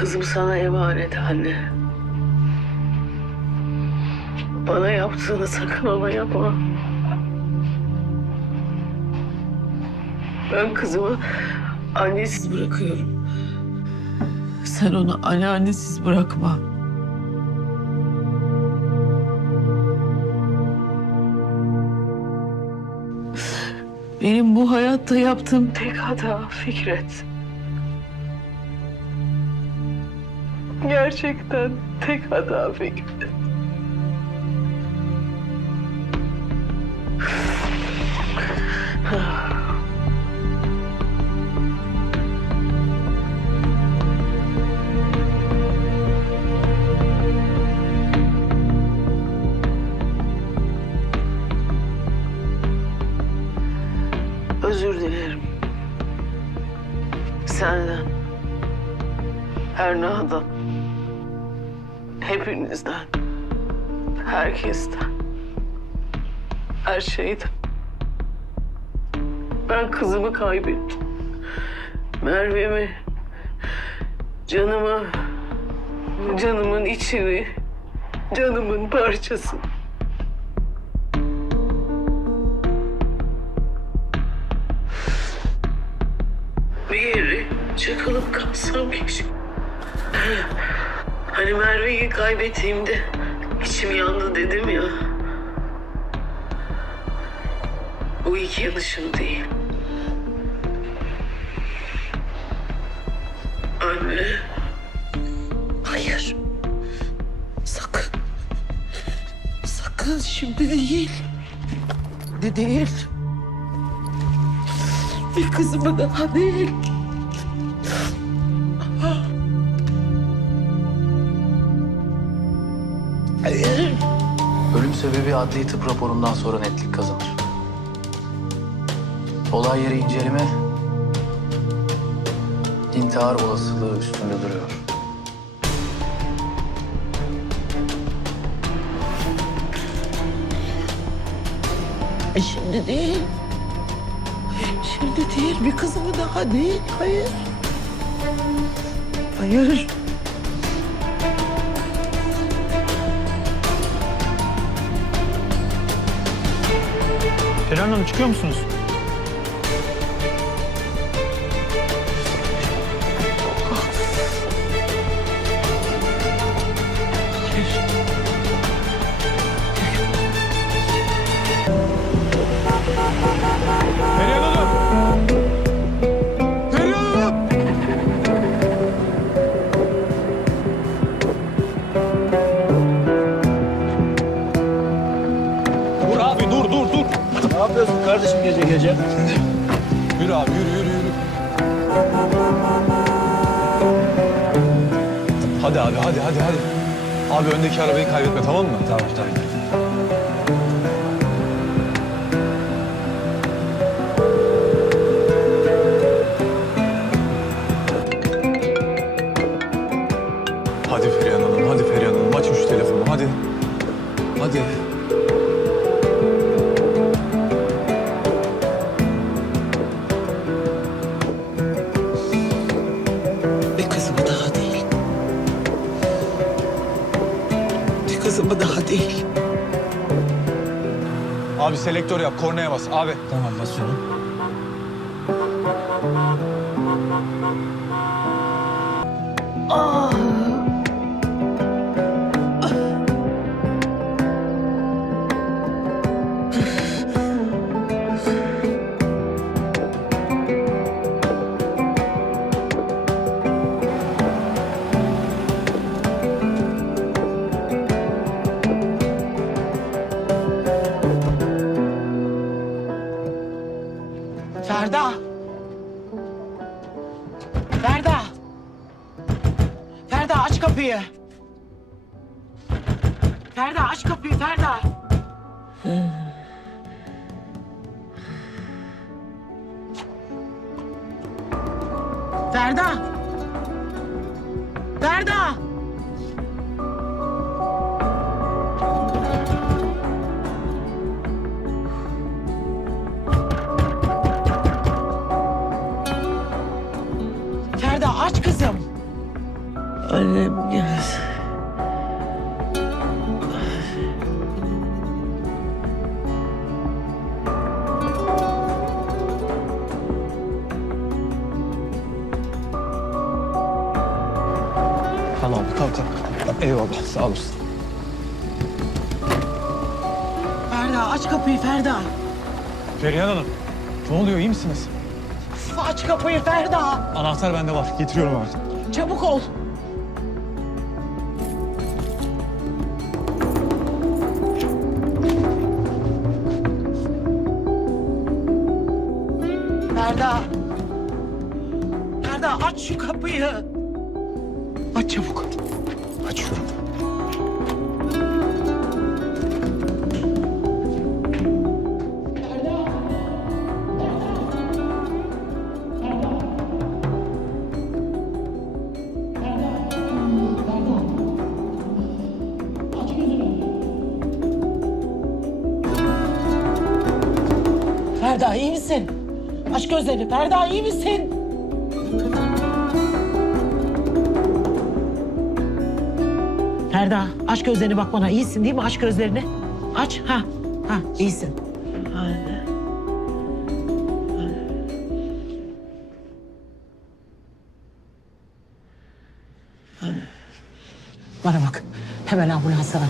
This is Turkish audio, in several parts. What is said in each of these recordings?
Kızım sana emanet anne. Bana yaptığını sakın ona yapma. Ben kızımı annesiz bırakıyorum. Sen onu anneannesiz bırakma. Benim bu hayatta yaptığım tek hata Fikret. Gerçekten tek hata Fikret. Özür dilerim. Senden. Erna'dan. Hepinizden. Herkesten. Her şeyden. Ben kızımı kaybettim. Merve'mi, canımı, canımın içini, canımın parçasını. bir yere çakılıp kalsam keşke. Hani Merve'yi kaybettiğimde içim yandı dedim ya. Bu iki yanlışım değil. Anne. Hayır. Sakın. Sakın şimdi değil. De değil. Bir kızımı daha değil. Sebebi adli tıp raporundan sonra netlik kazanır. Olay yeri inceleme intihar olasılığı üstünde duruyor. E şimdi değil. Şimdi değil. Bir kızımı daha değil. Hayır. Hayır. Perihan Hanım çıkıyor musunuz? Gece? Yürü abi yürü yürü yürü. Hadi abi hadi hadi hadi. Abi öndeki arabayı kaybetme tamam mı? Tamam tamam. Hadi Perihan Hanım, hadi Perihan Hanım. Açın şu telefonu, hadi. Hadi. Abi selektör yap, kornaya bas. Abi. Tamam basıyorum. Ferda. Ferda aç kapıyı Ferda. Ferda. Ferda. Ferda aç kızım. Annem geldi. Eyvallah sağ olasın. Ferda aç kapıyı Ferda. Perihan Hanım. Ne oluyor iyi misiniz? Uf, aç kapıyı Ferda. Anahtar bende var. Getiriyorum hemen. Çabuk ol. Ferda. Ferda aç şu kapıyı. Aç çabuk. Açıyorum. Ferda iyi misin? Aç gözlerini. Ferda iyi misin? Ferda aç gözlerini bak bana. İyisin değil mi? Aç gözlerini. Aç. Ha. Ha iyisin. Anne. Bana bak. Hemen ambulansı ara.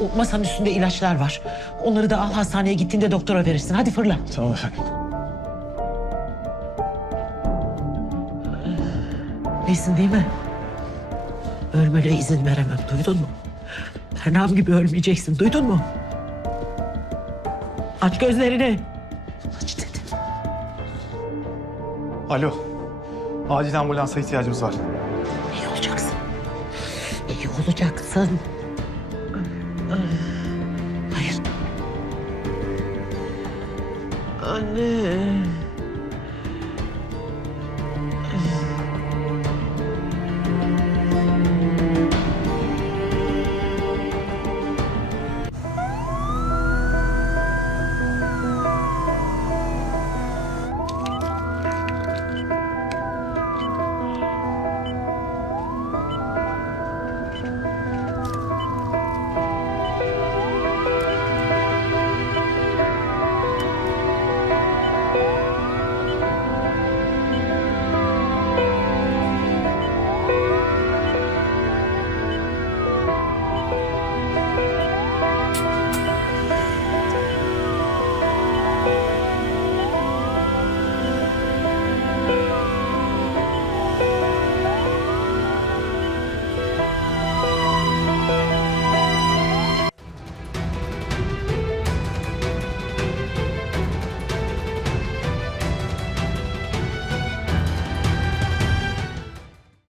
O masanın üstünde ilaçlar var. Onları da al hastaneye gittiğinde doktora verirsin. Hadi fırla. Tamam efendim. İyisin değil mi? Ölmene izin veremem. Duydun mu? Bernam gibi ölmeyeceksin. Duydun mu? Aç gözlerini. Aç dedim. Alo. Acil ambulansa ihtiyacımız var. İyi olacaksın. İyi olacaksın. Hayır. Anne.